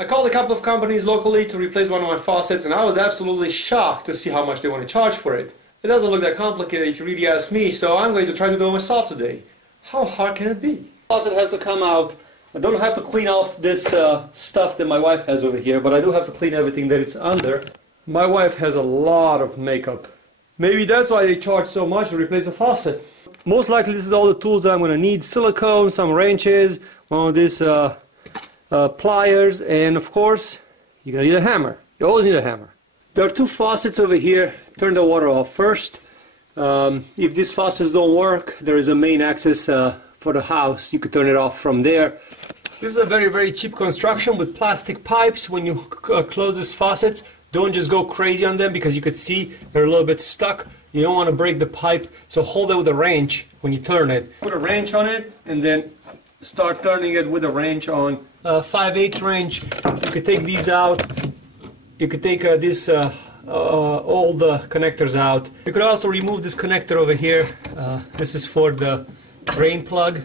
I called a couple of companies locally to replace one of my faucets, and I was absolutely shocked to see how much they want to charge for it. It doesn't look that complicated if you really ask me, so I'm going to try to do it myself today. How hard can it be? Faucet has to come out. I don't have to clean off this stuff that my wife has over here, but I do have to clean everything that it's under. My wife has a lot of makeup. Maybe that's why they charge so much to replace the faucet. Most likely this is all the tools that I'm going to need. Silicone, some wrenches, one of these pliers, and of course you're going to need a hammer. You always need a hammer. There are two faucets over here. Turn the water off first. If these faucets don't work, there is a main access for the house. You could turn it off from there. This is a very cheap construction with plastic pipes. When you close these faucets, don't just go crazy on them, because you could see they're a little bit stuck. You don't want to break the pipe, so hold it with a wrench when you turn it. Put a wrench on it and then start turning it with a wrench on. 5/8 wrench. You could take these out. You could take all the connectors out. You could also remove this connector over here. This is for the drain plug.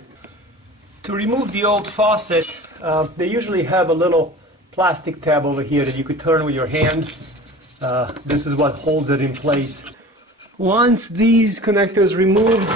To remove the old faucet, they usually have a little plastic tab over here that you could turn with your hand. This is what holds it in place. Once these connectors removed,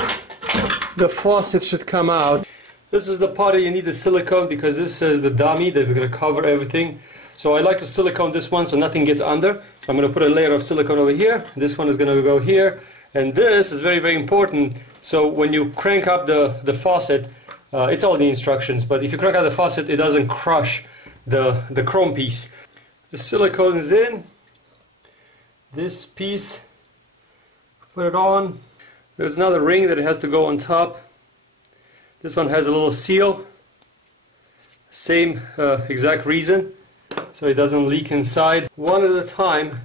the faucet should come out. This is the part that you need the silicone, because this is the dummy that's going to cover everything. So I like to silicone this one so nothing gets under. So I'm going to put a layer of silicone over here. This one is going to go here. And this is very important. So when you crank up the faucet, it's all the instructions, but if you crank out the faucet, it doesn't crush the chrome piece. The silicone is in. This piece, put it on. There's another ring that it has to go on top. This one has a little seal. Same exact reason, so it doesn't leak inside. One at a time.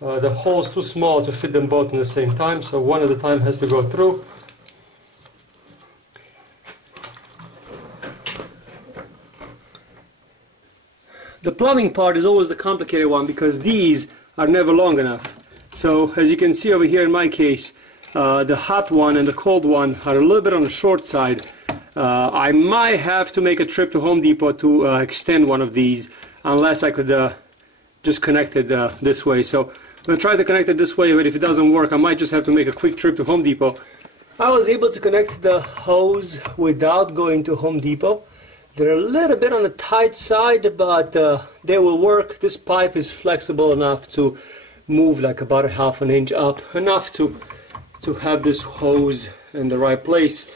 The hole is too small to fit them both at the same time, so one at a time has to go through. The plumbing part is always the complicated one, because these are never long enough. So as you can see over here in my case, the hot one and the cold one are a little bit on the short side. I might have to make a trip to Home Depot to extend one of these, unless I could just connect it this way. So I'm going to try to connect it this way, but if it doesn't work, I might just have to make a quick trip to Home Depot. I was able to connect the hose without going to Home Depot. They're a little bit on the tight side, but they will work. This pipe is flexible enough to move like about a ½ an inch up, enough to have this hose in the right place.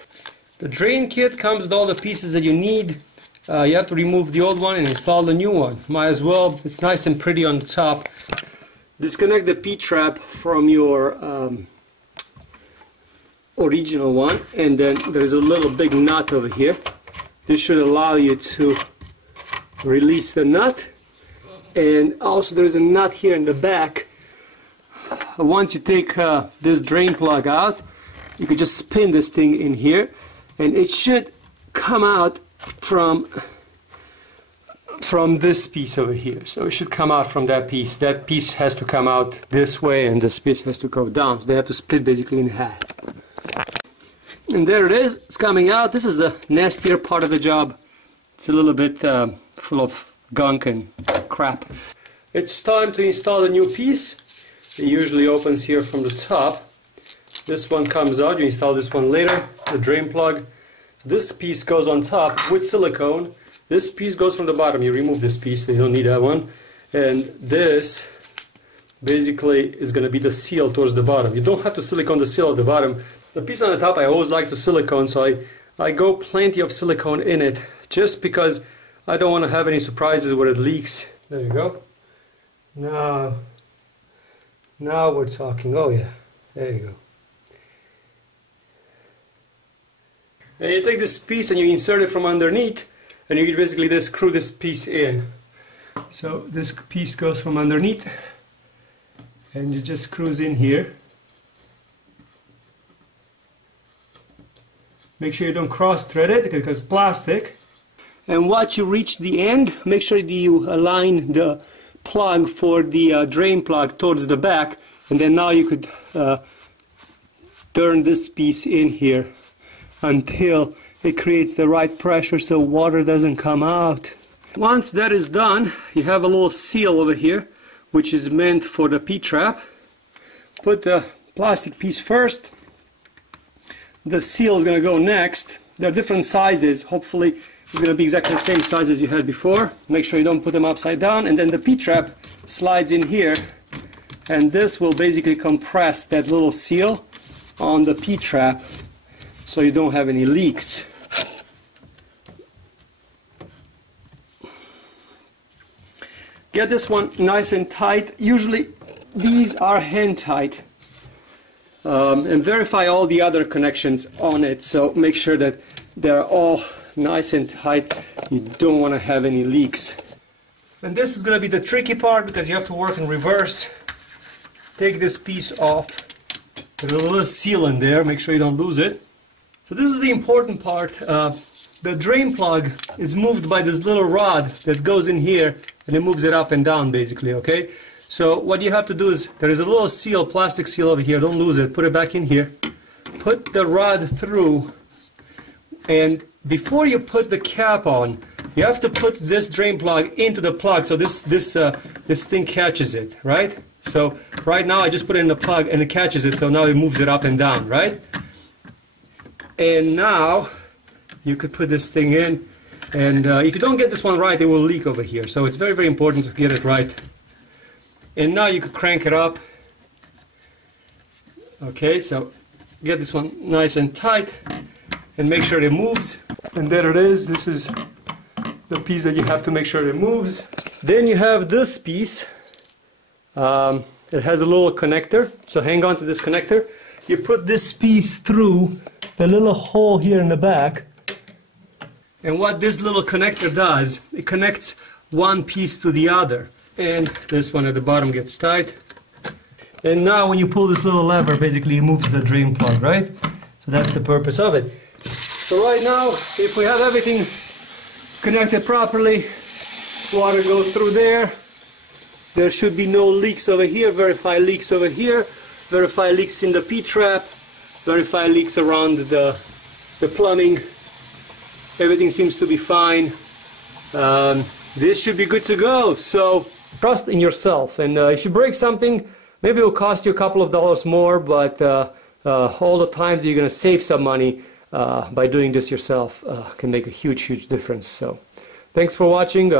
The drain kit comes with all the pieces that you need. You have to remove the old one and install the new one. Might as well. It's nice and pretty on the top. Disconnect the P-trap from your original one, and then there's a little big nut over here. This should allow you to release the nut, and also there's a nut here in the back. Once you take this drain plug out, you could just spin this thing in here, and it should come out from this piece over here. So it should come out from that piece. That piece has to come out this way, and this piece has to go down. So they have to split basically in half. And there it is, it's coming out. This is the nastier part of the job. It's a little bit full of gunk and crap. It's time to install the new piece. It usually opens here from the top. This one comes out, you install this one later, the drain plug. This piece goes on top with silicone. This piece goes from the bottom. You remove this piece, you don't need that one. And this basically is going to be the seal towards the bottom. You don't have to silicone the seal at the bottom. The piece on the top I always like to silicone, so I go plenty of silicone in it, just because I don't want to have any surprises where it leaks. There you go. Now we're talking. Oh yeah, there you go. And you take this piece and you insert it from underneath, and you basically just screw this piece in. So this piece goes from underneath, and you just screws in here. Make sure you don't cross-thread it, because it's plastic. And once you reach the end, make sure that you align the plug for the drain plug towards the back, and then now you could turn this piece in here until it creates the right pressure so water doesn't come out. Once that is done, you have a little seal over here, which is meant for the P-trap. Put the plastic piece first. The seal is going to go next. There are different sizes. Hopefully it's going to be exactly the same size as you had before. Make sure you don't put them upside down. And then the P-trap slides in here. And this will basically compress that little seal on the P-trap so you don't have any leaks. Get this one nice and tight. Usually these are hand tight. And verify all the other connections on it, so make sure that they're all nice and tight. You don't want to have any leaks. And this is going to be the tricky part because you have to work in reverse. Take this piece off. There's a little seal in there, make sure you don't lose it. So this is the important part. The drain plug is moved by this little rod that goes in here and it moves it up and down basically, okay? So what you have to do is, there is a little seal, plastic seal over here, don't lose it, put it back in here. Put the rod through, and before you put the cap on, you have to put this drain plug into the plug so this thing catches it, right? So right now I just put it in the plug and it catches it, so now it moves it up and down, right? And now you could put this thing in, and if you don't get this one right, it will leak over here. So it's very, very important to get it right. And now you could crank it up. Okay, so get this one nice and tight and make sure it moves. And there it is. This is the piece that you have to make sure it moves. Then you have this piece. It has a little connector, so hang on to this connector. You put this piece through the little hole here in the back. And what this little connector does, it connects one piece to the other. And this one at the bottom gets tight. And now when you pull this little lever, basically it moves the drain plug, right? So that's the purpose of it. So right now, if we have everything connected properly, water goes through there. There should be no leaks over here. Verify leaks over here. Verify leaks in the P-trap. Verify leaks around the plumbing. Everything seems to be fine. This should be good to go. So trust in yourself, and if you break something, maybe it will cost you a couple of dollars more, but all the times you're going to save some money by doing this yourself can make a huge, huge difference. So thanks for watching.